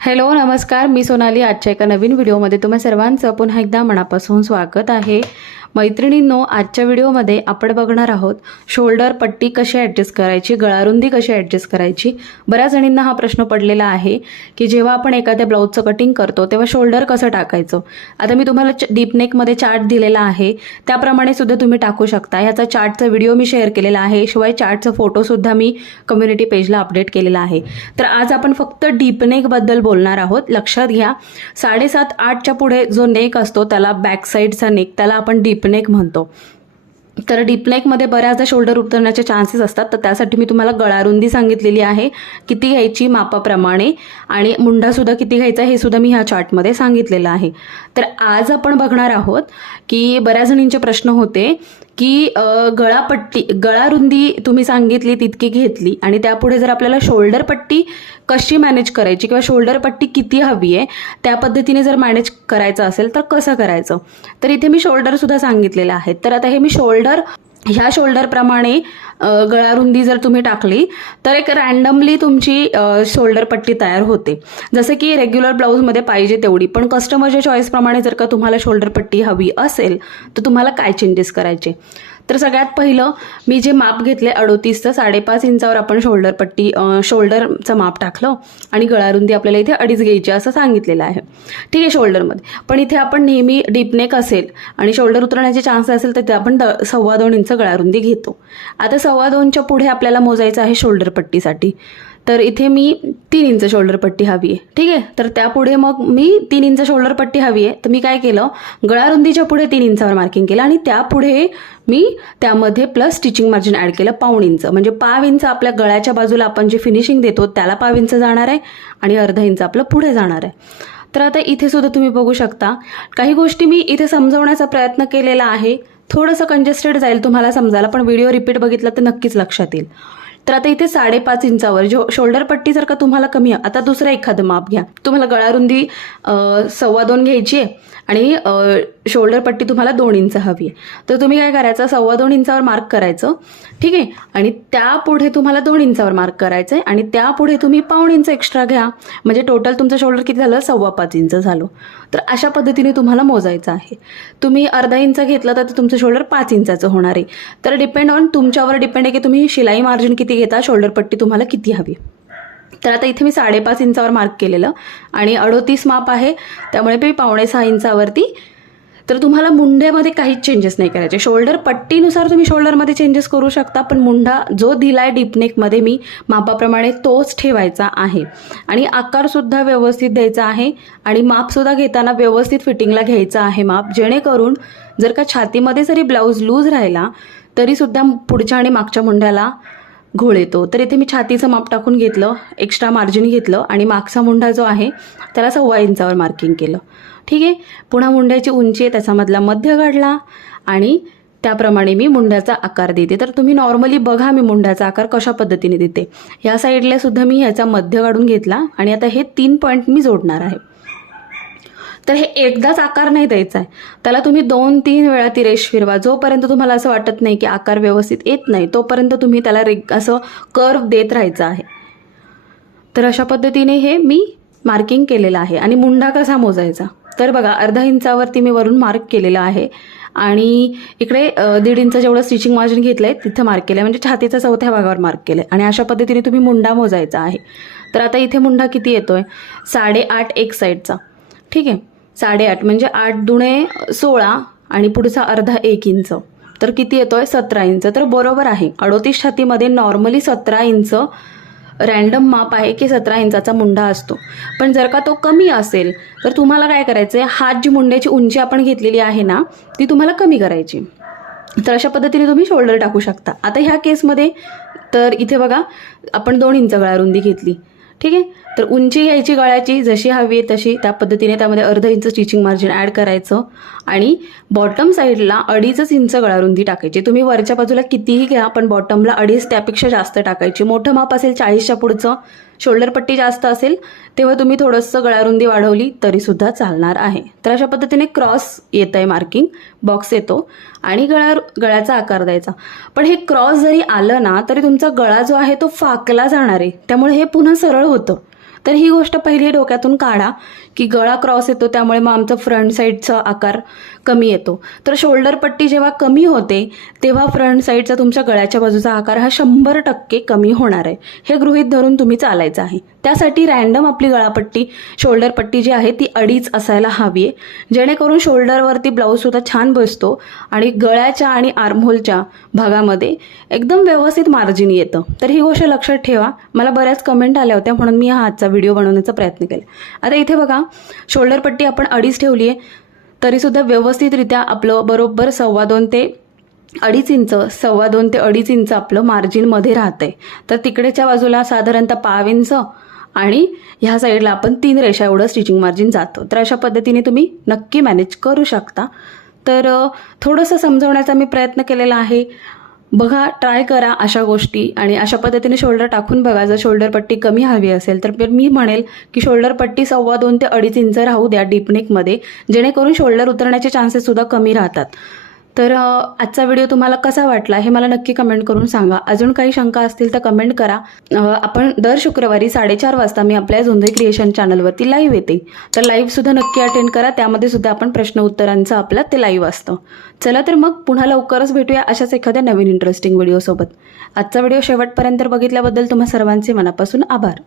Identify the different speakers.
Speaker 1: Hello नमस्कार. मी सोनाली. आजच्या एका नवीन व्हिडिओमध्ये तुम्हा सर्वांचं पुन्हा एकदा मनापासून स्वागत आहे. मैत्रिणींनो आजच्या व्हिडिओमध्ये आपण बघणार आहोत शोल्डर पट्टी कशी ॲडजस्ट करायची गळारुंदी कशी ॲडजस्ट करायची? बऱ्याच जणींना हा प्रश्न पडलेला आहे की जेव्हा आपण एखाद्या ब्लाऊजचं कटिंग करतो तेव्हा शोल्डर कसं टाकायचं? आता मी तुम्हाला डीपनेकमध्ये चार्ट दिलेला आहे त्याप्रमाणे सुद्धा तुम्ही टाकू शकता. ह्याचा चार्टचा व्हिडिओ मी शेअर केलेला आहे शिवाय चार्टचा फोटोसुद्धा मी कम्युनिटी पेजला अपडेट केलेला आहे. तर आज आपण फक्त डीपनेकबद्दल बोलणार आहोत. लक्षात घ्या साडेसात आठच्या पुढे जो नेक असतो त्याला बॅक साईडचा नेक त्याला आपण डीप डीपनेक म्हणतो. तर डीपनेकमध्ये बऱ्याचदा शोल्डर उतरण्याचे चान्सेस असतात. तर त्यासाठी मी तुम्हाला गळारुंदी सांगितलेली आहे. किती घ्यायची मापाप्रमाणे आणि मुंडासुद्धा किती घ्यायचा हे सुद्धा मी ह्या चार्टमध्ये सांगितलेलं आहे. तर आज आपण बघणार आहोत की बऱ्याच जणींचे प्रश्न होते की गळापट्टी गळारुंदी तुम्ही सांगितली तितकी घेतली. आणि त्यापुढे जर आपल्याला शोल्डर पट्टी कशी मॅनेज करायची किंवा शोल्डर पट्टी किती हवी आहे त्या पद्धतीने जर मॅनेज करायचं असेल तर कसं करायचं? तर इथे मी शोल्डरसुद्धा सांगितलेलं आहे. तर आता हे मी शोल्डर ह्या शोल्डरप्रमाणे गळारुंदी जर तुम्ही टाकली तर एक रॅन्डमली तुमची शोल्डर पट्टी तयार होते. जसं की रेग्युलर ब्लाऊजमध्ये पाहिजे तेवढी. पण कस्टमरच्या चॉईसप्रमाणे जर का तुम्हाला शोल्डर पट्टी हवी असेल तर तुम्हाला काय चेंजेस करायचे? तर सगळ्यात पहिलं मी जे माप घेतले अडोतीसचं साडेपाच इंचावर आपण शोल्डर पट्टी शोल्डरचं माप टाकलं आणि गळारुंदी आपल्याला इथे अडीच घ्यायची असं सांगितलेलं आहे. ठीक आहे शोल्डरमध्ये. पण इथे आपण नेहमी डीपनेक असेल आणि शोल्डर उतरण्याचे चान्स असेल तर ते आपण द सव्वा दोन इंच गळारुंदी घेतो. आता सव्वा दोनच्या पुढे आपल्याला मोजायचं आहे शोल्डर पट्टीसाठी. तर इथे मी तीन इंच शोल्डर पट्टी हवी आहे ठीक? आहे तर त्यापुढे मग मी तीन इंच शोल्डर पट्टी हवी आहे तर मी काय केलं? गळारुंदीच्या पुढे तीन इंचावर मार्किंग केलं आणि त्यापुढे मी त्यामध्ये प्लस स्टिचिंग मार्जिन ॲड केलं पाऊण इंच. म्हणजे पाव इंच आपल्या गळ्याच्या बाजूला आपण जे फिनिशिंग देतो त्याला पाव इंच जाणार आहे आणि अर्धा इंच आपलं पुढे जाणार आहे. तर आता इथे सुद्धा तुम्ही बघू शकता. काही गोष्टी मी इथे समजवण्याचा प्रयत्न केलेला आहे. थोडंसं कंजेस्टेड जाईल तुम्हाला समजायला पण व्हिडिओ रिपीट बघितला तर नक्कीच लक्षात येईल. तर आता इथे साडेपाच इंचावर जो शोल्डर पट्टी जर का तुम्हाला कमी आहे आता दुसरं एखादं माप घ्या. तुम्हाला गळारुंदी सव्वा दोन घ्यायची आहे आणि शोल्डर पट्टी तुम्हाला दोन इंच हवी आहे. तर तुम्ही काय करायचं सव्वा दोन इंचावर मार्क करायचं ठीक आहे? आणि त्यापुढे तुम्हाला दोन इंचावर मार्क करायचं आहे आणि त्यापुढे तुम्ही पाऊण इंच एक्स्ट्रा घ्या. म्हणजे टोटल तुमचं शोल्डर किती झालं? सव्वा पाच इंच झालं. तर अशा पद्धतीने तुम्हाला मोजायचं आहे. तुम्ही अर्धा इंच घेतलं तर तुमचं शोल्डर पाच इंचाचं होणार आहे. तर डिपेंड ऑन तुमच्यावर डिपेंड आहे की तुम्ही शिलाई मार्जिन किती घेता शोल्डर पट्टी तुम्हाला किती हवी तर आता इथे मी साडेपाच इंचावर मार्क केलेलं आणि अडोतीस माप आहे. त्यामुळे मी पावणे सहा इंचावरती. तर तुम्हाला मुंड्यामध्ये काहीच चेंजेस नाही करायचे. शोल्डर पट्टीनुसार तुम्ही शोल्डरमध्ये चेंजेस करू शकता पण मुंडा जो दिलाय डीपनेकमध्ये मी मापाप्रमाणे तोच ठेवायचा आहे. आणि आकारसुद्धा व्यवस्थित द्यायचा आहे आणि मापसुद्धा घेताना व्यवस्थित फिटिंगला घ्यायचं आहे माप. जेणेकरून जर का छातीमध्ये जरी ब्लाऊज लूज राहिला तरीसुद्धा पुढच्या आणि मागच्या मुंड्याला घोळ येतो. तर इथे मी छातीचं माप टाकून घेतलं एक्स्ट्रा मार्जिन घेतलं आणि मागचा मुंडा जो आहे त्याला सव्वा इंचावर मार्किंग केलं. ठीक आहे? पुन्हा मुंड्याची उंची आहे त्याच्यामधला मध्य काढला आणि त्याप्रमाणे मी मुंड्याचा आकार देते. तर तुम्ही नॉर्मली बघा मी मुंड्याचा आकार कशा पद्धतीने देते. ह्या साईडला सुद्धा मी ह्याचा मध्य काढून घेतला आणि आता हे तीन पॉईंट मी जोडणार आहे. तर हे एकदाच आकार नाही द्यायचा आहे. त्याला तुम्ही दोन तीन वेळा ती रेष फिरवा. जोपर्यंत तुम्हाला असं वाटत नाही की आकार व्यवस्थित येत नाही तोपर्यंत तुम्ही त्याला रेग असं कर्व देत राहायचं आहे. तर अशा पद्धतीने हे मी मार्किंग केलेलं आहे आणि मुंडा कसा मोजायचा? तर बघा अर्धा इंचावरती मी वरून मार्क केलेलं आहे. आणि इकडे दीड इंच जेवढं स्टिचिंग मार्जिन घेतलं आहे तिथं मार्क केलं आहे म्हणजे छातीच्या चौथ्या भागावर मार्क केलं आहे आणि अशा पद्धतीने तुम्ही मुंडा मोजायचा आहे. तर आता इथे मुंडा किती येतो आहे साडेआठ एक साईडचा ठीक आहे? साडेआठ म्हणजे आठ दुणे सोळा आणि पुढचा अर्धा एक इंच. तर किती येतोय? सतरा इंच. तर बरोबर आहे. अडोतीस छातीमध्ये नॉर्मली सतरा इंच रॅन्डम माप आहे की सतरा इंचाचा मुंडा असतो. पण जर का तो कमी असेल तर तुम्हाला काय करायचं आहे हात जी मुंड्याची उंची आपण घेतलेली आहे ना ती तुम्हाला कमी करायची. तर अशा पद्धतीने तुम्ही शोल्डर टाकू शकता. आता ह्या केसमध्ये तर इथे बघा आपण दोन इंच गळारुंदी घेतली. ठीक आहे? तर उंची घ्यायची गळ्याची जशी हवी आहे तशी त्या पद्धतीने त्यामध्ये अर्धा इंच स्टिचिंग मार्जिन ॲड करायचं. आणि बॉटम साईडला अडीचच इंच गळारुंदी टाकायची. तुम्ही वरच्या बाजूला कितीही घ्या पण बॉटमला अडीच त्यापेक्षा जास्त टाकायची. मोठं माप असेल चाळीसच्या पुढचं शोल्डर पट्टी जास्त असेल तेव्हा तुम्ही थोडंसं गळारुंदी वाढवली तरीसुद्धा चालणार आहे. तर अशा पद्धतीने क्रॉस येत आहे मार्किंग बॉक्स येतो आणि गळा गळ्याचा आकार द्यायचा. पण हे क्रॉस जरी आलं ना तरी तुमचा गळा जो आहे तो फाकला जाणार आहे. त्यामुळे हे पुन्हा सरळ होतं. तर ही गोष्ट पहिली डोक्यातून काढा की गळा क्रॉस येतो त्यामुळे मग आमचं फ्रंट साईडचा आकार कमी येतो. तर शोल्डर पट्टी जेव्हा कमी होते तेव्हा फ्रंट साईडचा तुमच्या गळ्याच्या बाजूचा आकार हा शंभर टक्के कमी होणार आहे. हे गृहीत धरून तुम्ही चालायचं आहे. त्यासाठी रॅन्डम आपली गळापट्टी शोल्डर पट्टी जी आहे ती अडीच असायला हवी आहे. जेणेकरून शोल्डरवरती ब्लाऊजसुद्धा छान बसतो आणि गळ्याच्या आणि आर्महोलच्या भागामध्ये एकदम व्यवस्थित मार्जिन येतं. तर ही गोष्ट लक्षात ठेवा. मला बऱ्याच कमेंट आल्या होत्या म्हणून मी हा आजचा व्हिडिओ बनवण्याचा प्रयत्न केला. आता इथे बघा शोल्डर पट्टी आपण अडीच ठेवली आहे तरीसुद्धा व्यवस्थितरित्या आपलं बरोबर सव्वा दोन ते अडीच इंच सव्वा दोन ते अडीच इंच आपलं मार्जिनमध्ये राहतंय. तर तिकडेच्या बाजूला साधारणतः पाव इंच आणि ह्या साईडला आपण तीन रेषा एवढं स्टिचिंग मार्जिन जातो. तर अशा पद्धतीने तुम्ही नक्की मॅनेज करू शकता. तर थोडंसं समजवण्याचा मी प्रयत्न केलेला आहे. बघा ट्राय करा अशा गोष्टी आणि अशा पद्धतीने शोल्डर टाकून बघा. जर शोल्डर पट्टी कमी हवी असेल तर मी म्हणेल की शोल्डर पट्टी सव्वा दोन ते अडीच इंच राहू द्या डीपनेकमध्ये जेणेकरून शोल्डर उतरण्याचे चान्सेससुद्धा कमी राहतात. तर आजचा व्हिडिओ तुम्हाला कसा वाटला हे मला नक्की कमेंट करून सांगा. अजून काही शंका असतील तर कमेंट करा. आपण दर शुक्रवारी साडेचार वाजता मी आपल्या झोंधे क्रिएशन चॅनलवरती लाईव्ह येते. तर लाईव्हसुद्धा नक्की अटेंड करा. त्यामध्ये सुद्धा आपण प्रश्न उत्तरांचं आपलं ते लाईव्ह असतं. चला तर मग पुन्हा लवकरच भेटूया अशाच एखाद्या नवीन इंटरेस्टिंग व्हिडिओसोबत आजचा व्हिडिओ शेवटपर्यंत बघितल्याबद्दल तुम्हा सर्वांचे मनापासून आभार.